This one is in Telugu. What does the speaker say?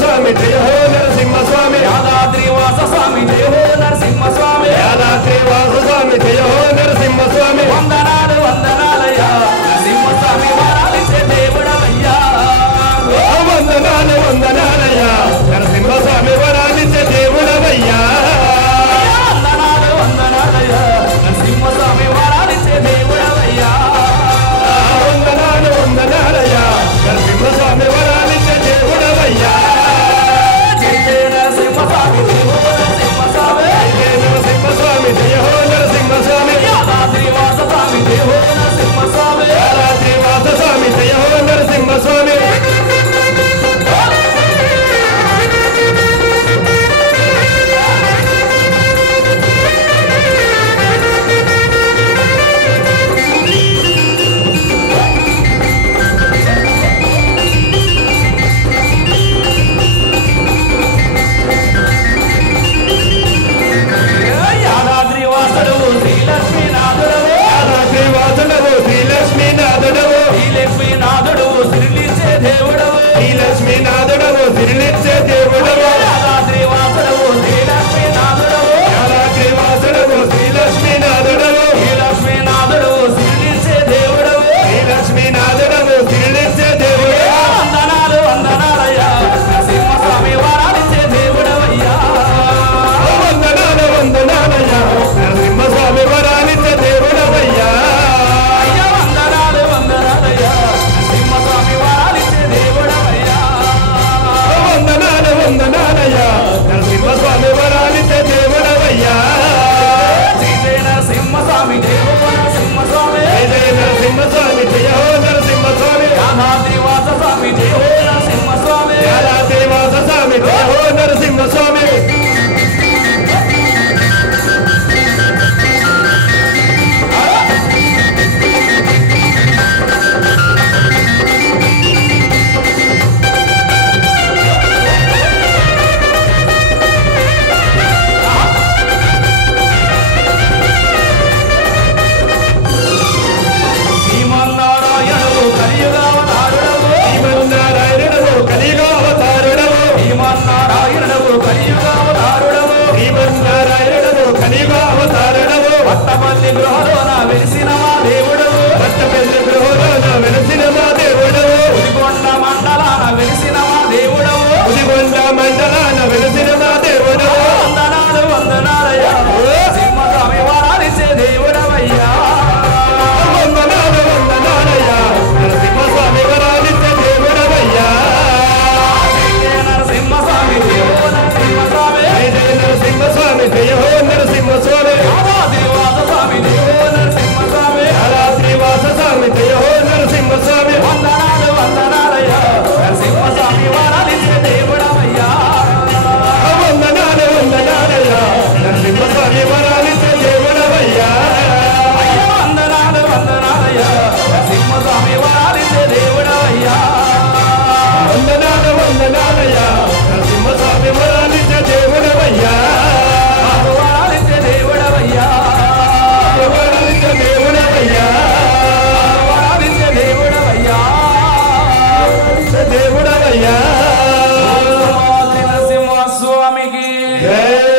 స్వామి జయ హో నరసింహ స్వామి యాదాద్రివాస స్వామి జయ హో నరసింహ స్వామి యాదాద్రివాస స్వామి జయ హో నరసింహ స్వామి వందనాలు వందనాలయ్యా నరసింహ స్వామి వరాలిచ్చే దేవుడవయ్యా వందనాలు వందనాలయ్యా నరసింహ స్వామి వరాలిచ్చే దేవుడవయ్యా వందనాలు వందనాలయ్యా నరసింహ స్వామి వరాలిచ్చే దేవుడవయ్యా వందనాలు వందనాలయ్యా నరసింహ స్వామి వరాలిచ్చే దేవుడవయ్యా జయ జయ నరసింహ స్వామి జయ హో నరసింహ స్వామి జయ నరసింహ స్వామి జయ హో నరసింహ స్వామి యాదాద్రివాస స్వామి జయ హో నరసింహ స్వామి యాదాద్రివాస స్వామి జయ హో నరసింహ స్వామి యాదాద్రివాసుడు శ్రీలక్ష్మీనాథుడవు యాదాద్రివాసుడవు శ్రీలక్ష్మీనాథుడవు శ్రీలక్ష్మీనాథుడు సిరిలిచ్చే దేవుడవు శ్రీలక్ష్మీనాథుడవు సిరిలిచ్చే దేవుడవు యాదాద్రివాసుడు శ్రీలక్ష్మీనాథుడవు యాదాద్రివాసుడవు శ్రీలక్ష్మీనాథుడవు శ్రీలక్ష్మీనాథుడు సిరిలిచ్చే దేవుడవు శ్రీలక్ష్మీనాథుడవు సిరిలిచ్చే దేవుడు వందనాలు వందనాలయ్యా నరసింహస్వామి వరాలిచ్చే దేవుడవయ్యా వందనాలు వందనాలయ్యా నరసింహ స్వామి వరాలిచ్చే దేవుడవయ్యా అయ్యా వందనాలు వందనాలయ్యా నరసింహస్వామి వరాలిచ్చే దేవుడవయ్యా వందనాలు వందనాలయ్యా నరసింహ స్వామి వరాలిచ్చే దేవుడవయ్యా జయ జయ నరసింహస్వామి జయ హో నరసింహస్వామి జయ నరసింహ స్వామి జయ హో నరసింహ స్వామి యాదాద్రివాస స్వామి జయ హో నరసింహస్వామి యాదాద్రివాస స్వామి జయ హో నరసింహ స్వామి శ్రీమన్నారాయణుడు కలియుగావతారుడవు శ్రీమన్నారాయణుడవు కలియుగావతారుడవు శ్రీమన్నారాయణుడు కలియుగావతారుడవు శ్రీమన్నారాయణుడవు కలియుగావతారుడవు పట్టపల్లి గృహలోన వెలిసిన మా దేవుడవు పట్టపల్లి గృహలోన వెలసిన మా దేవుడవు ఉదిగొండ మండలాన వెలిసిన మా దేవుడవు ఉదిగొండ మండలాన వెలసిన మా దేవుడవు వందనాలు వందనాలయ్యా సింహస్వామి వరాలిచ్చే దేవుడవయ్యా వందనాలు వందనాలయ్యా నరసింహ స్వామి వరాలిచ్చే దేవుడవయ్యా జయ నరసింహస్వామి జయ హో నరసింహస్వామి జయ నరసింహ స్వామి జయ హో నరసింహ స్వామి యాదాద్రివాస స్వామి జయ హో నరసింహస్వామి యాదాద్రివాస స్వామి జయ హో నరసింహ స్వామి వందనాలు వందనాలయ్యా నరసింహస్వామి వరాలిచ్చే దేవుడవయ్యా వందనాలు వందనాలయ్యా నరసింహ స్వామి వరాలిచ్చే దేవుడవయ్యా అయ్యా వందనాలు వందనాలయ్యా నరసింహస్వామి వరాలిచ్చే దేవుడవయ్యా వందనాలు వందనాలయ్యా నరసింహ స్వామి వరాలిచ్చే దేవుడవయ్యా వరాలిచ్చే దేవుడవయ్యా వరాలిచ్చే దేవుడవయ్యా వరాలిచ్చే దేవుడవయ్యా దేవుడవయ్యా నరసింహస్వామికి జై